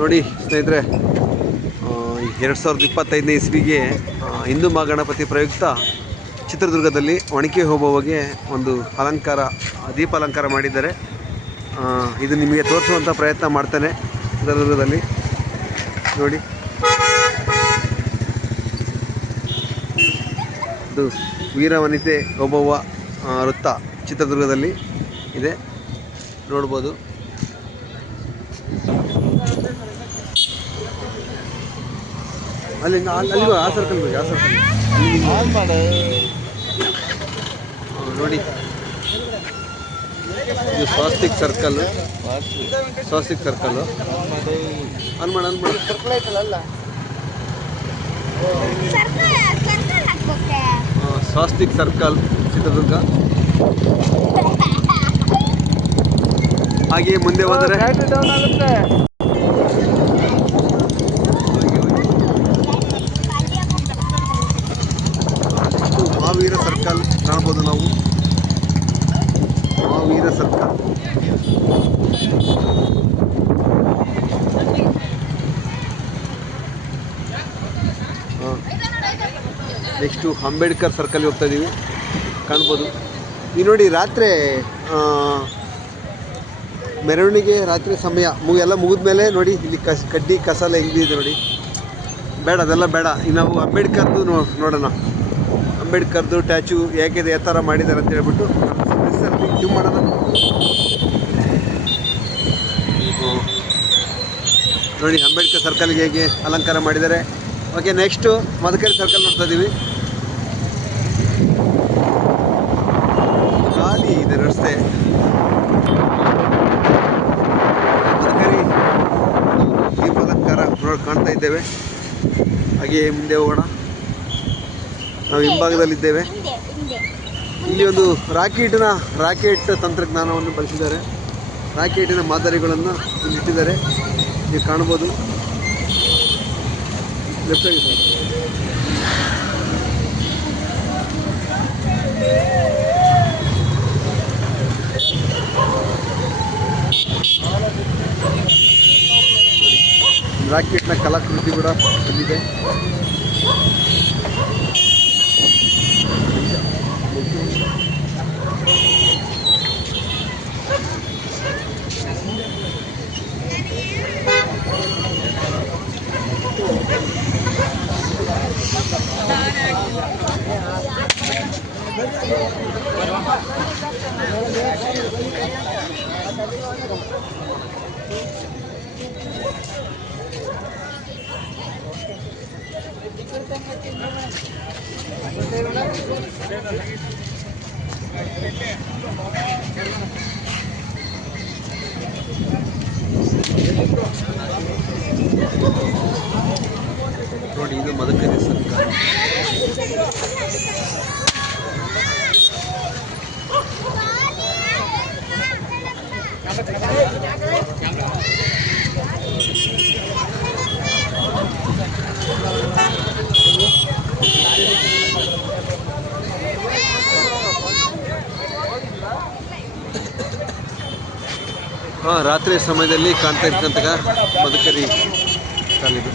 ನೋಡಿ ಸ್ನೇಹಿತರೆ, 2025ನೇ ಇಸ್ವಿಗೆ ಹಿಂದೂ ಮಹಾಗಣಪತಿ ಪ್ರಯುಕ್ತ ಚಿತ್ರದುರ್ಗದಲ್ಲಿ ಒಣಕೆ ಹೋಗುವಗೆ ಒಂದು ಅಲಂಕಾರ, ದೀಪ ಅಲಂಕಾರ ಮಾಡಿದ್ದಾರೆ. ಇದು ನಿಮಗೆ ತೋರಿಸುವಂಥ ಪ್ರಯತ್ನ ಮಾಡ್ತೇನೆ. ಚಿತ್ರದುರ್ಗದಲ್ಲಿ ನೋಡಿ, ಇದು ವೀರವನಿತೆ ಓಬವ್ವ ವೃತ್ತ ಚಿತ್ರದುರ್ಗದಲ್ಲಿ ಇದೆ, ನೋಡ್ಬೋದು. ಅಲ್ಲಿಂದ ಅಲ್ಲಿಗೂ ಆ ಸರ್ಕಲ್ ಬೇಕು, ಆ ಸರ್ಕಲ್ ನೋಡಿ. ಇದು Swastik circle, Swastik circle on ಮಾಡ ಸ್ವಾಸ್ತಿಕ್ ಸರ್ಕಲ್ ಚಿತ್ರದುರ್ಗ. ಹಾಗೆ ಮುಂದೆ ಹೋದರೆ ಮಹಾವೀರ ಸರ್ಕಲ್ ಕಾಣ್ಬೋದು ನಾವು. ಮಹಾವೀರ ಸರ್ಕಲ್, ನೆಕ್ಸ್ಟು ಅಂಬೇಡ್ಕರ್ ಸರ್ಕಲ್ಗೆ ಹೋಗ್ತಾ ಇದ್ದೀವಿ, ಕಾಣ್ಬೋದು. ನೀವು ನೋಡಿ, ರಾತ್ರಿ ಮೆರವಣಿಗೆ ರಾತ್ರಿ ಸಮಯ ಎಲ್ಲ ಮುಗಿದ ಮೇಲೆ ನೋಡಿ, ಇಲ್ಲಿ ಕಡ್ಡಿ ಕಸಾಲ ಹೆಂಗಿದೆ ನೋಡಿ. ಬೇಡ, ಅದೆಲ್ಲ ಬೇಡ. ಈಗ ನಾವು ಅಂಬೇಡ್ಕರ್ದು ನೋಡೋಣ. ಅಂಬೇಡ್ಕರ್ದು ಟ್ಯಾಚು ಯಾಕಿದೆ, ಯಾವ ಥರ ಮಾಡಿದ್ದಾರೆ ಅಂತ ಹೇಳ್ಬಿಟ್ಟು ಜೂಮ್ ಮಾಡೋಣ. ನೋಡಿ ಅಂಬೇಡ್ಕರ್ ಸರ್ಕಲ್ಗೆ ಹೇಗೆ ಅಲಂಕಾರ ಮಾಡಿದ್ದಾರೆ. ಓಕೆ, ನೆಕ್ಸ್ಟು ಮದಕರಿ ಸರ್ಕಲ್ ನೋಡ್ತಾ ಇದ್ದೀವಿ. ಖಾಲಿ ಇದೆ ರಸ್ತೆ. ಮದಕರಿ ದೀಪ ಅಲಂಕಾರ ಕಾಣ್ತಾ ಇದ್ದೇವೆ. ಹಾಗೆ ಮುಂದೆ ಹೋಗೋಣ. ನಾವು ಹಿಂಭಾಗದಲ್ಲಿದ್ದೇವೆ. ಇಲ್ಲಿ ಒಂದು ರಾಕೆಟ್ ತಂತ್ರಜ್ಞಾನವನ್ನು ಬಳಸಿದ್ದಾರೆ. ರಾಕೆಟಿನ ಮಾದರಿಗಳನ್ನು ಇಲ್ಲಿ ಇಟ್ಟಿದ್ದಾರೆ, ನೀವು ಕಾಣ್ಬೋದು. ಲೆಫ್ಟ್ ಆಗಿ ರಾಕೆಟ್ನ ಕಲಾಕೃತಿ ಕೂಡ ಬಂದಿದೆ. ನೋಡಿ, ಇದು ಮದಕರಿ ಸರ್ಕಲ್. ರಾತ್ರಿ ಸಮಯದಲ್ಲಿ ಕಾಣ್ತಾ ಇರ್ತಕ್ಕಂಥ ಮದಕರಿ ಸರ್ಕಲ್ ಇದು.